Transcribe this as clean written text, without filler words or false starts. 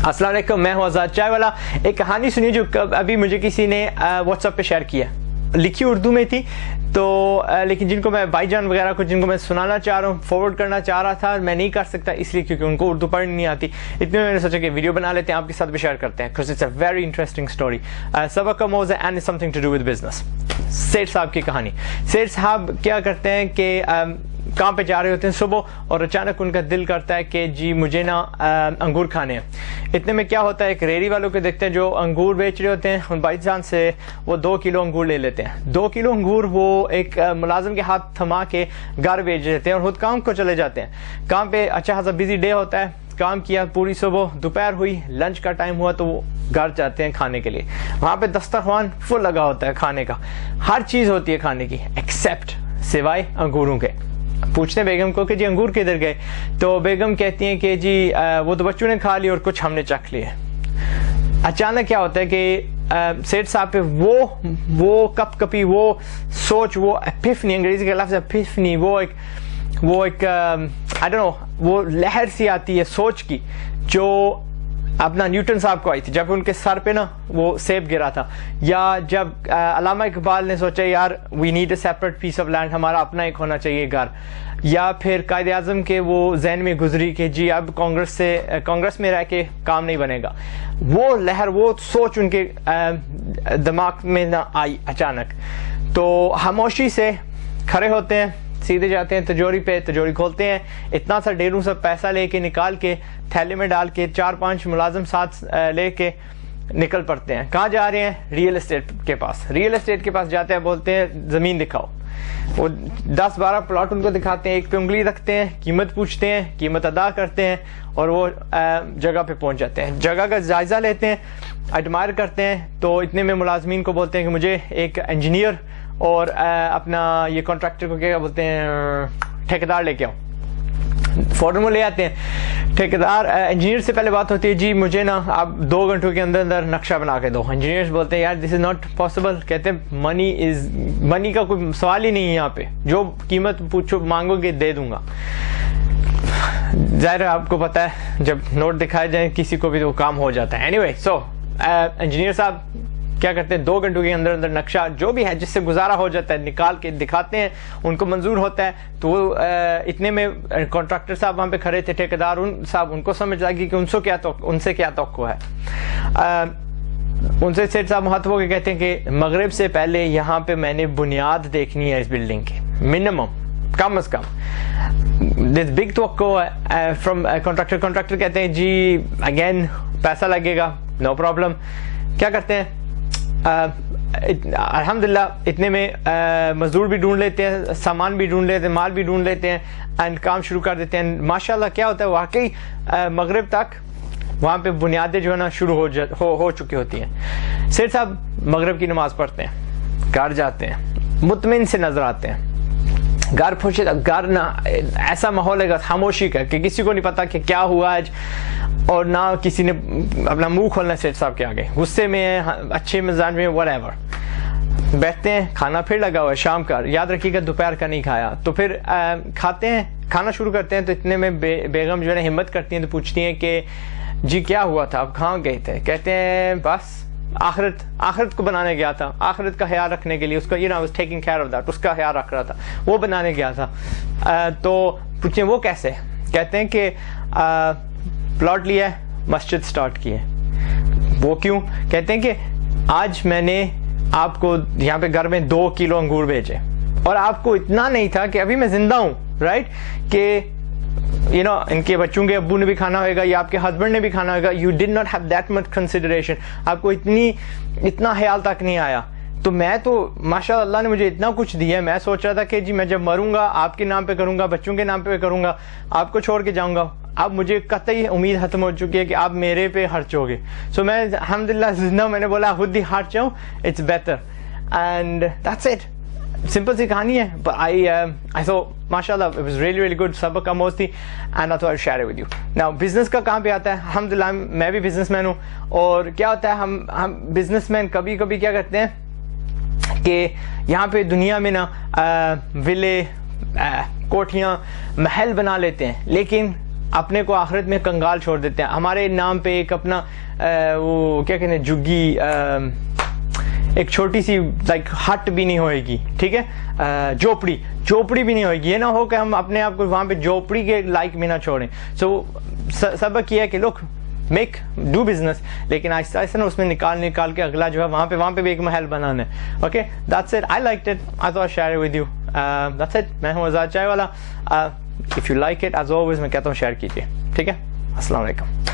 अस्सलाम वालेकुम, मैं हूं आज़ाद चाय वाला। एक कहानी सुनी जो अभी मुझे किसी ने व्हाट्सएप पे शेयर किया, लिखी उर्दू में थी तो लेकिन जिनको मैं भाईजान वगैरह को जिनको मैं सुनाना चाह रहा हूँ, फॉरवर्ड करना चाह रहा था, मैं नहीं कर सकता इसलिए क्योंकि उनको उर्दू पढ़नी नहीं आती। इतने में मैंने सोचा कि वीडियो बना लेते हैं, आपके साथ भी शेयर करते हैं, because it's a very interesting story. सबक का मौज़ू and is something to do with business. सेठ साहब की कहानी। सेठ साहब क्या करते हैं कि काम पे जा रहे होते हैं सुबह और अचानक उनका दिल करता है कि जी मुझे ना अंगूर खाने हैं। इतने में क्या होता है, एक रेहड़ी वालों को देखते हैं जो अंगूर बेच रहे होते हैं, उन भाईजान से वो 2 किलो अंगूर ले लेते हैं। 2 किलो अंगूर वो एक मुलाजिम के हाथ थमा के घर भेज देते हैं और खुद काम को चले जाते हैं। काम पे अच्छा खासा बिजी डे होता है, काम किया पूरी सुबह, दोपहर हुई, लंच का टाइम हुआ तो वो घर जाते हैं खाने के लिए। वहाँ पे दस्तरखान फुल लगा होता है खाने का, हर चीज़ होती है खाने की एक्सेप्ट सिवाय अंगूरों के। पूछते हैं बेगम को कि जी अंगूर किधर गए, तो बेगम कहती हैं कि जी वो तो बच्चों ने खा लिए और कुछ हमने चख लिए। अचानक क्या होता है कि सेठ साहब पे वो कपकपी, वो सोच, वो एपिफनी, अंग्रेजी के लफ्ज़ एपिफनी, वो एक आई डोंट नो, वो लहर सी आती है सोच की जो अपना न्यूटन साहब को आई थी जब उनके सर पे ना वो सेब गिरा था, या जब अल्लामा इकबाल ने सोचा यार we need a separate piece of land, हमारा अपना एक होना चाहिए घर, या फिर कायद आज़म के वो जहन में गुजरी कि जी अब कांग्रेस में रह के काम नहीं बनेगा। वो लहर, वो सोच उनके दिमाग में ना आई अचानक, तो खामोशी से खड़े होते हैं, सीधे जाते हैं तिजोरी पे, तिजोरी खोलते हैं, इतना सा ढेरों सा पैसा लेके निकाल के थैले में डाल के 4-5 मुलाजिम साथ लेके निकल पड़ते हैं। कहाँ जा रहे हैं? रियल एस्टेट के पास। रियल एस्टेट के पास जाते हैं, बोलते हैं ज़मीन दिखाओ। वो 10-12 प्लॉट उनको दिखाते हैं, एक पे उंगली रखते हैं, कीमत पूछते हैं, कीमत अदा करते हैं और वो जगह पे पहुंच जाते हैं। जगह का जायजा लेते हैं, एडमायर करते हैं, तो इतने में मुलाजमीन को बोलते हैं कि मुझे एक इंजीनियर और अपना ये कॉन्ट्रैक्टर को क्या बोलते हैं, ठेकेदार लेके आओ। फौरन वो ले आते हैं। ठेकेदार इंजीनियर से पहले बात होती है, जी मुझे ना आप 2 घंटों के अंदर अंदर नक्शा बना के दो। इंजीनियर्स बोलते हैं यार दिस इज नॉट पॉसिबल, कहते हैं मनी का कोई सवाल ही नहीं है यहाँ पे, जो कीमत पूछो मांगोगे दे दूंगा। जाहिर है आपको पता है जब नोट दिखाए जाए किसी को भी तो काम हो जाता है। एनीवे सो इंजीनियर साहब क्या करते हैं, 2 घंटों के अंदर अंदर नक्शा जो भी है जिससे गुजारा हो जाता है निकाल के दिखाते हैं, उनको मंजूर होता है। तो वो इतने में कॉन्ट्रैक्टर साहब वहाँ पे खड़े थे, ठेकेदार साहब, उनको समझ लगी कि उनसे क्या तवक्को है। उनसे सेठ साहब महत्व के कहते हैं कि मगरिब से पहले यहाँ पे मैंने बुनियाद देखनी है इस बिल्डिंग की, मिनिमम, कम अज कम। दिस बिग तवक्को फ्रॉम कॉन्ट्रैक्टर कहते हैं जी अगेन पैसा लगेगा, नो प्रॉब्लम। क्या करते हैं, अल्हम्दुलिल्लाह इतने में मजदूर भी ढूंढ लेते हैं, सामान भी ढूंढ लेते हैं, माल भी ढूंढ लेते हैं एंड काम शुरू कर देते हैं। माशाल्लाह क्या होता है, वाकई मगरिब तक वहाँ पे बुनियादें जो है ना शुरू हो चुकी होती हैं। सेठ साहब मगरिब की नमाज पढ़ते हैं, घर जाते हैं, मुतमिन से नजर आते हैं। घर पहुंचे, घर ना ऐसा माहौल है खामोशी का कि किसी को नहीं पता कि क्या हुआ आज, और ना किसी ने अपना मुंह खोलना सेठ साहब के आगे, गुस्से में, अच्छे मिजाज में, व्हाटएवर। बैठते हैं, खाना फिर लगा हुआ है शाम का, याद रखिएगा दोपहर का नहीं खाया, तो फिर खाते हैं, खाना शुरू करते हैं। तो इतने में बेगम जो है हिम्मत करती हैं, तो पूछती हैं कि जी क्या हुआ था, आप कहाँ गए थे? कहते हैं बस आखिरत को बनाने गया था, आखिरत का ख्याल रखने के लिए, उसका you know I was taking care of that, उसका ख्याल रख रहा था, वो बनाने गया था। तो पूछे वो कैसे? कहते हैं कि प्लॉट लिया है, मस्जिद स्टार्ट की है। वो क्यों? कहते हैं कि आज मैंने आपको यहाँ पे घर में 2 किलो अंगूर भेजे और आपको इतना नहीं था कि अभी मैं जिंदा हूँ, राइट, कि यू नो इनके बच्चों के अब्बू ने भी खाना होगा या आपके हस्बैंड ने भी खाना होगा। You did not have that much consideration, आपको इतना ख्याल तक नहीं आया। तो मैं तो माशाअल्लाह अल्लाह ने मुझे इतना कुछ दिया है, मैं सोच रहा था कि जी मैं जब मरूंगा आपके नाम पे करूंगा, बच्चों के नाम पे करूंगा, आपको छोड़ के जाऊंगा। अब मुझे कतई उम्मीद खत्म हो चुकी है कि आप मेरे पे खर्चोगे। सो मैं अल्हम्दुलिल्लाह जिंदा, मैंने बोला खुद ही खर्च जाऊं, it's better and that's it. Simple सी कहानी है, but I thought माशाल्लाह it was really good, सबक आमोज़ थी and I thought I'd share it with you. Now business का कहाँ पे आता है? अल्हम्दुलिल्लाह मैं भी बिजनेसमैन हूँ, और क्या होता है हम बिजनेसमैन कभी कभी क्या करते हैं कि यहाँ पे दुनिया में ना विले, कोठियाँ, महल बना लेते हैं, लेकिन اپنے کو آخرت میں کنگال چھوڑ دیتے ہیں. ہمارے نام پہ ایک اپنا وہ کیا کہتے ہیں جگی ایک چھوٹی سی لائک ہٹ بھی نہیں ہوئے گی, ٹھیک ہے, جھوپڑی بھی نہیں ہوئے گی. یہ نہ ہو کہ ہم اپنے آپ کو وہاں پہ جھوپڑی کے لائک بھی نہ چھوڑیں. سو سبق یہ ہے کہ لوگ ڈو بزنس, لیکن آہستہ آہستہ نا اس میں نکال کے اگلا جو ہے وہاں پہ بھی ایک محل بنانا ہے. Okay, that's it. I like it, I thought share with you. That's it. میں ہوں آزاد چائے والا. If you like it as always میں کہتا ہوں شیئر کیجیے, ٹھیک ہے. السلام علیکم.